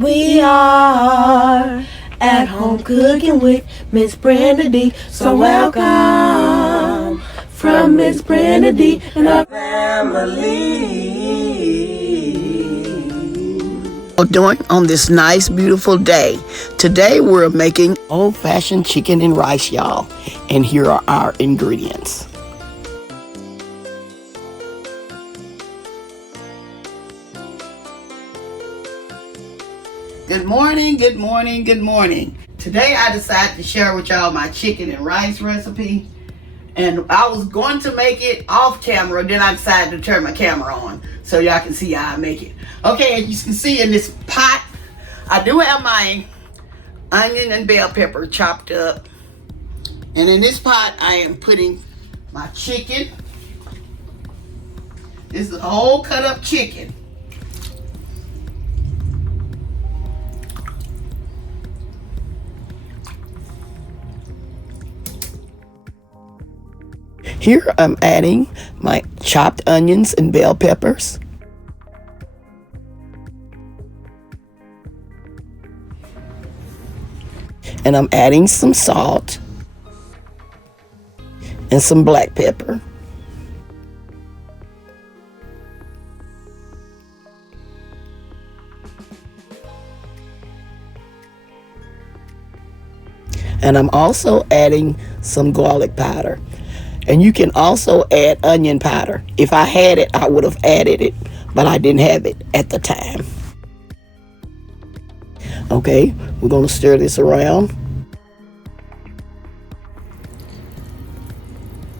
We are at home cooking with Miss Brenda Dee. So welcome from Miss Brenda Dee and her family. Doing on this nice, beautiful day. Today we're making old-fashioned chicken and rice, y'all. And here are our ingredients. Good morning, good morning, good morning. Today I decided to share with y'all my chicken and rice recipe. And I was going to make it off camera, then I decided to turn my camera on so y'all can see how I make it. Okay, as you can see in this pot, I do have my onion and bell pepper chopped up. And in this pot, I am putting my chicken. This is a whole cut up chicken. Here I'm adding my chopped onions and bell peppers. And I'm adding some salt and some black pepper. And I'm also adding some garlic powder. And you can also add onion powder. If I had it, I would have added it, but I didn't have it at the time. Okay, we're gonna stir this around.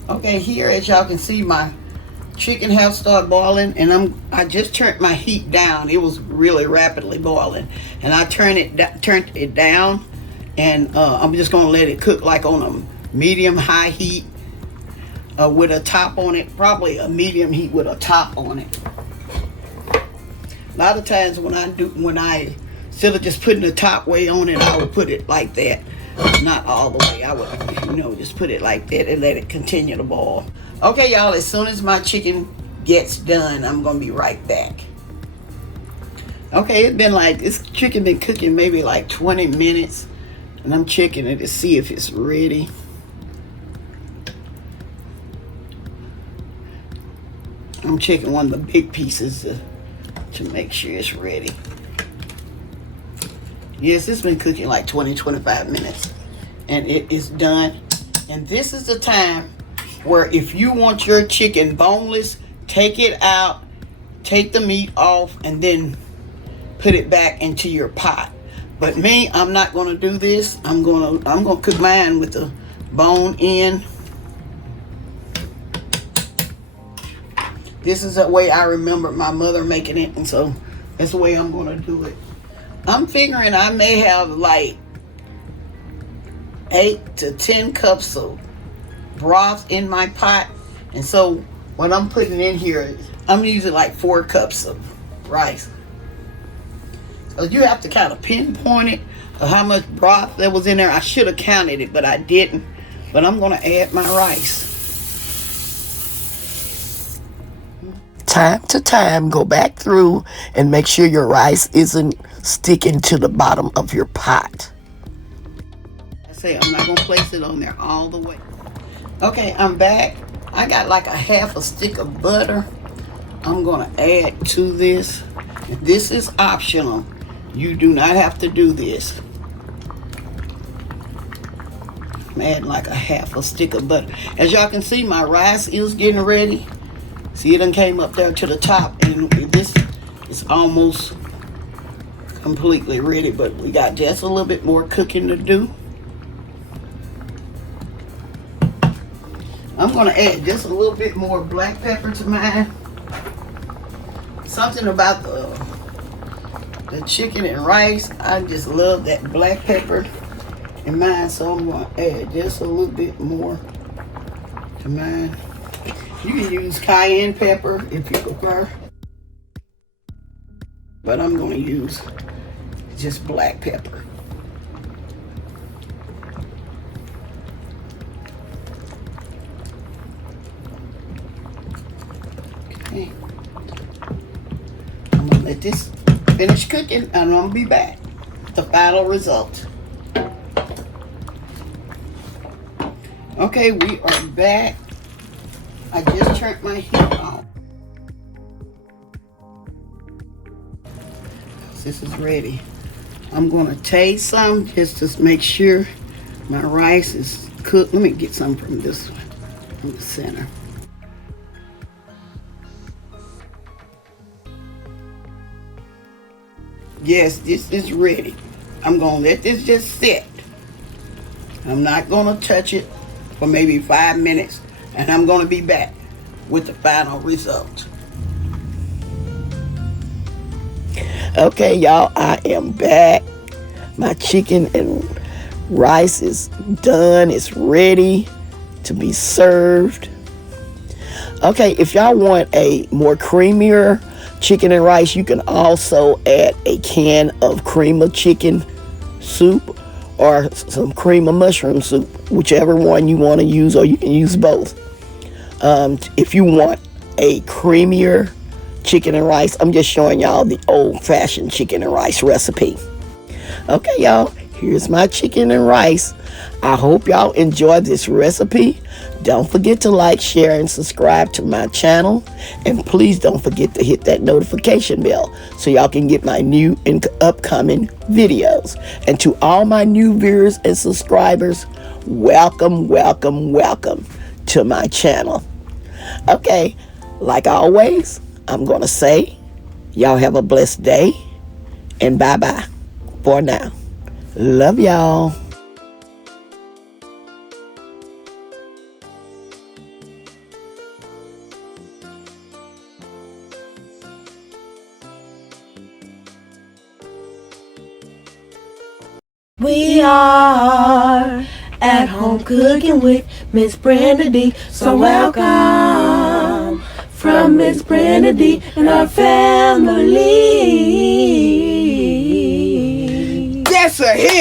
Okay, here as y'all can see, my chicken has started boiling, and I just turned my heat down. It was really rapidly boiling, and I turned it down, and I'm just gonna let it cook like on a medium-high heat. With a top on it, probably a medium heat with a top on it. A lot of times when I instead of just putting the top way on it, I would put it like that. Not all the way. I would, just put it like that and let it continue to boil. Okay, y'all, as soon as my chicken gets done, I'm gonna be right back. Okay, this chicken been cooking maybe like 20 minutes, and I'm checking it to see if it's ready. I'm checking one of the big pieces to make sure it's ready. Yes, it's been cooking like 20-25 minutes, and it is done. And this is the time where if you want your chicken boneless, take it out, take the meat off, and then put it back into your pot. But me, I'm not gonna do this. I'm gonna cook mine with the bone in. This is the way I remember my mother making it, and so that's the way I'm going to do it. I'm figuring I may have like 8 to 10 cups of broth in my pot, and so what I'm putting in here, I'm using like 4 cups of rice. So you have to kind of pinpoint it of how much broth that was in there. I should have counted it, but I didn't. But I'm going to add my rice. Time to time, go back through and make sure your rice isn't sticking to the bottom of your pot. I say I'm not going to place it on there all the way. Okay, I'm back. I got like a half a stick of butter I'm going to add to this. This is optional. You do not have to do this. I'm adding like a half a stick of butter. As y'all can see, my rice is getting ready. See, it done came up there to the top, and this is almost completely ready, but we got just a little bit more cooking to do. I'm going to add just a little bit more black pepper to mine. Something about the chicken and rice, I just love that black pepper in mine, so I'm going to add just a little bit more to mine. You can use cayenne pepper if you prefer, but I'm going to use just black pepper. Okay. I'm going to let this finish cooking, and I'm gonna be back. The final result. Okay, we are back. I just turned my heat on. This is ready. I'm gonna taste some just to make sure my rice is cooked. Let me get some from this one, from the center. Yes, this is ready. I'm gonna let this just sit. I'm not gonna touch it for maybe 5 minutes, and I'm gonna be back with the final result. Okay, y'all, I am back. My chicken and rice is done. It's ready to be served. Okay, if y'all want a more creamier chicken and rice, you can also add a can of cream of chicken soup or some cream of mushroom soup, whichever one you want to use, or you can use both. If you want a creamier chicken and rice, I'm just showing y'all the old-fashioned chicken and rice recipe. Okay, y'all, here's my chicken and rice. I hope y'all enjoy this recipe. Don't forget to like, share, and subscribe to my channel. And please don't forget to hit that notification bell so y'all can get my new and upcoming videos. And to all my new viewers and subscribers, welcome, welcome, welcome to my channel. Okay, like always, I'm going to say, y'all have a blessed day, and bye-bye for now. Love y'all. We are at home cooking with Miss Brenda Dee. So welcome from Miss Brenda Dee and our family. That's a hit.